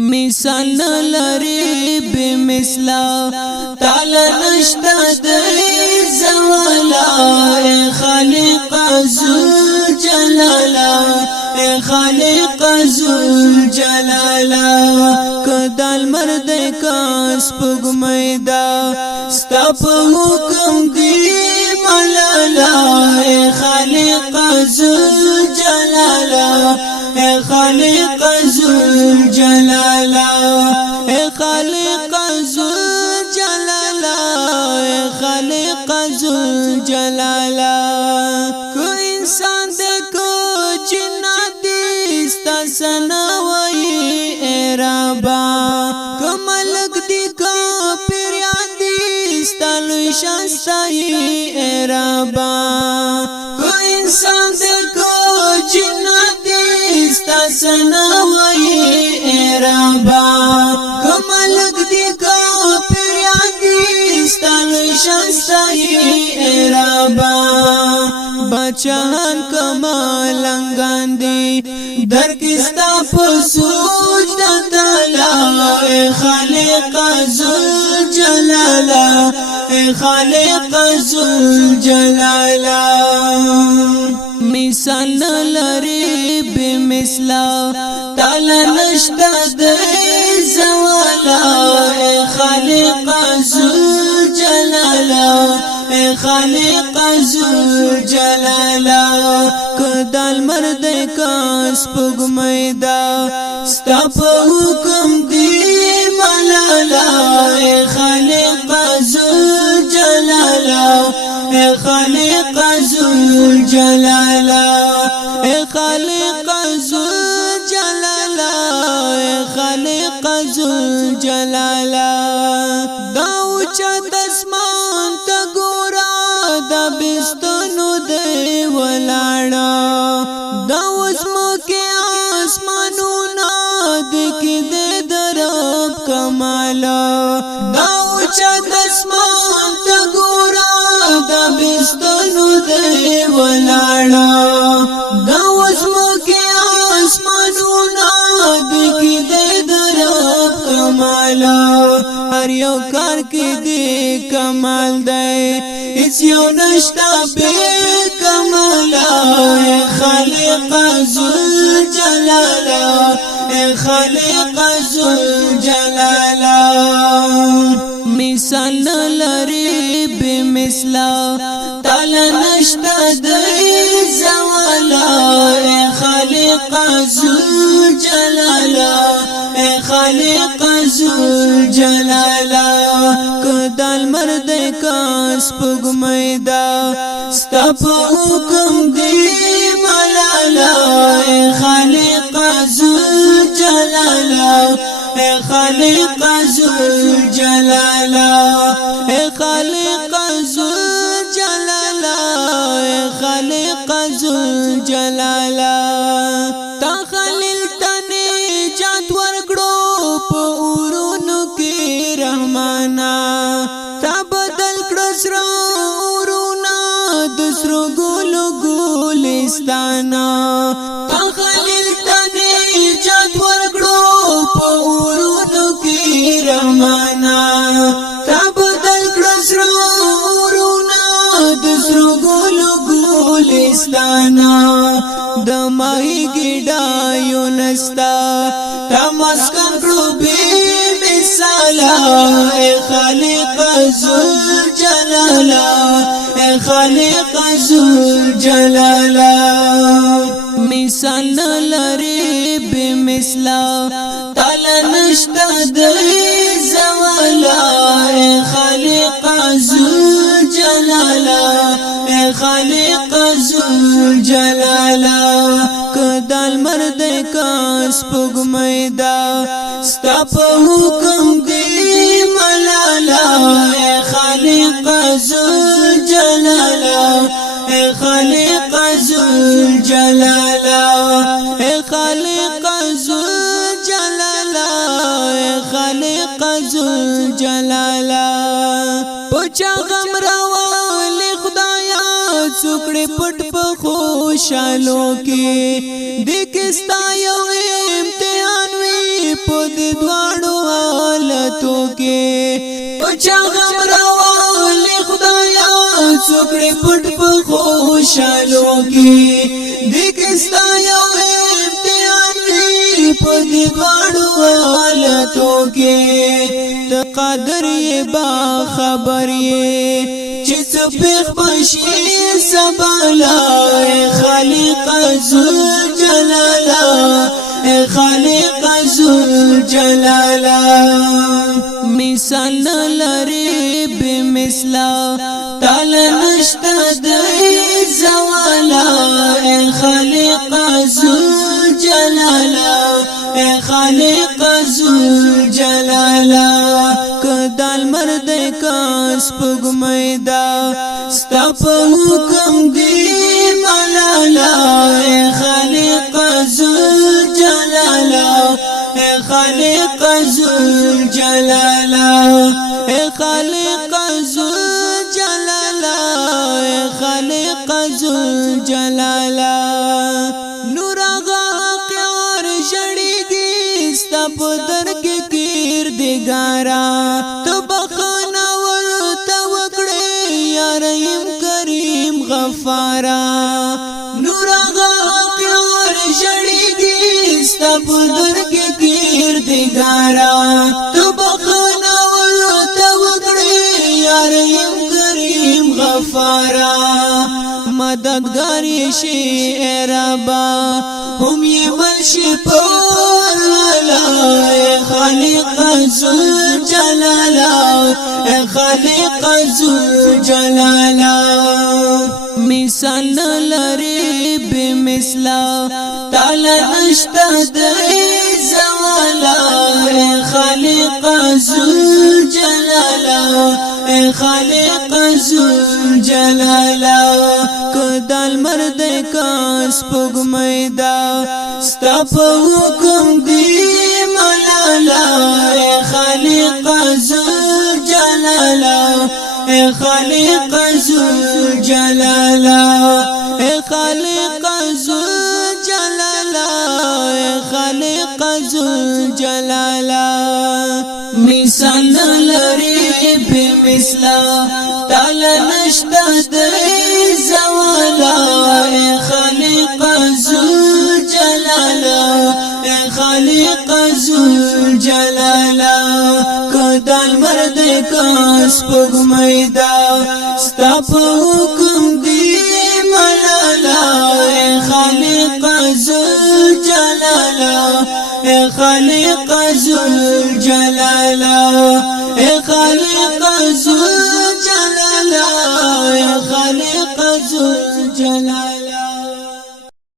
مثال لري بمثلا تعالی نشتا دی زوالا اے خالق ذو جلالا اے خالق ذو جلالا کدال مرد کاس پگمیدا ستا پا حکم دی ملالا اے خالق ذو جلالا اے خالق ذو جلالا اے خالق ذو جلالا اے خالق ذو جلالا کو انسان دیکھو جنات دی ستا سناوئی اے ربا کو ملک دی کا پیریان دی ستا لوی شانستائی اے ربا کو انسان دیکھو جنات دی ستا سناوئی اے ربا کو ملک دی کا پیریان دی ستا لوی شانستائی اے ربا بچان کمالنگان دی در کستا پسوج دتالا اے خالق ذو جلالا اے خالق ذو جلالا مثال لري بمثلا تعالی نشتا دی زوالا اے خالق ذو جلالا اے خالق ذو جلالا کدال مرد کاس پگمیدا ستا پا حکم دی ملالا اے خالق ذو جلالا اے خالق ذو جلالا اے خالق ذو جلالا اے خالق ذو جلالا داو چت اسمان تا گورا دا بستنو دے ولاڑا داو اسمو کے آسمانونا دکی دے درب کمالا داو چت اسمان تا گورا دا بستنو دے ولاڑا داو اسمو کے آسمانونا دکی دے درب کمالا ہر یو کار کی دی کمال دے اس یو نشتا بے کمالا اے خالق ذو جلالا اے خالق ذو جلالا مثال لري بمثلا تعالی نشتا دی زوالا اے خالق ذو جلالا اے خالق ذو جلالا کدال مرد کاس پگمیدا ستا پا حکم دی ملالا اے خالق ذو جلالا اے خالق ذو جلالا اے خالق ذو جلالا اے خالق ذو جلالا تا خلیل تنی جات ورگڑو پا اورونو کی رحمانا تا بدل کڑسر اورونا دسرو گولو گولستانا تا خلیل تنی جات ورگڑو پا اورونو کی رحمانا تا بدل کڑسر اورونا دسرو گولو گولستانا دمائی گیڈا یونستا تا مسکن کرو بی مثالا اے خالق ذو جلالا اے خالق ذو جلالا مثال لري بمثلا تعالی نشتا دی زوالا اے خالق ذو جلالا اے خالق ذو جلالا کدال مرد کاس پگمیدا ستا پا حکم دی ملالا اے خالق ذو جلالا اے خالق ذو جلالا اے خالق ذو جلالا اے خالق ذو جلالا پوچا غم روالی خدایا سکڑی پٹ پا خوشالو کی دیکستا یو امتحان وی پا دې دواړو حالتو کې پچا غم راولې خدایا څوکړې پټ په خوشالو کې دکستا یو امتحان وی په دې دواړو حالتو کې ته قادر یې با خبر یې چې سپیخ بشي سبالا خالق ذوالجلالا خالق ذوالجلالا مثال لري بمثلا تعالی نشتا دی زوالا خالق ذوالجلالا خالق ذوالجلالا کدال مرد کاس پگمیدا ستا په حکم دی ملالا خالق ذوالجلالا خالق ذوالجلالا خالق ذوالجلالا خالق ذوالجلالا نور غاقیار جړیږي ستا په درګ کیر دیګارا تو بخنا ورته وکړې یا رحیم کریم غفارا نور غاقیار جړیږي ستا په درګ کیر دیګارا تو بخنا ورته وکړې یا رحیم کریم غفارا مددگار شي ربا هم یې منشي پوالا خالق ذوالجلالا خالق ذوالجلالا مثال لري بمثلا تعالی نشتا دی زوالا خالق ذوالجلالا خالق ذوالجلالا کدال مرد کاس پگمیدا ستا په حکم دی ملالا خالق ذوالجلالا خالق ذوالجلالا خالق ذوالجلالا خالق ذوالجلالا مثال لري بمثلا تعالی نشتا دی زوالا خالق ذوالجلالا خالق ذوالجلالا کدال مرد کاس پگمیدا ستا په حکم دی ملالا خالق ذوالجلالا خالق ذوالجلالا خالق ذوالجلالا خالق ذوالجلالا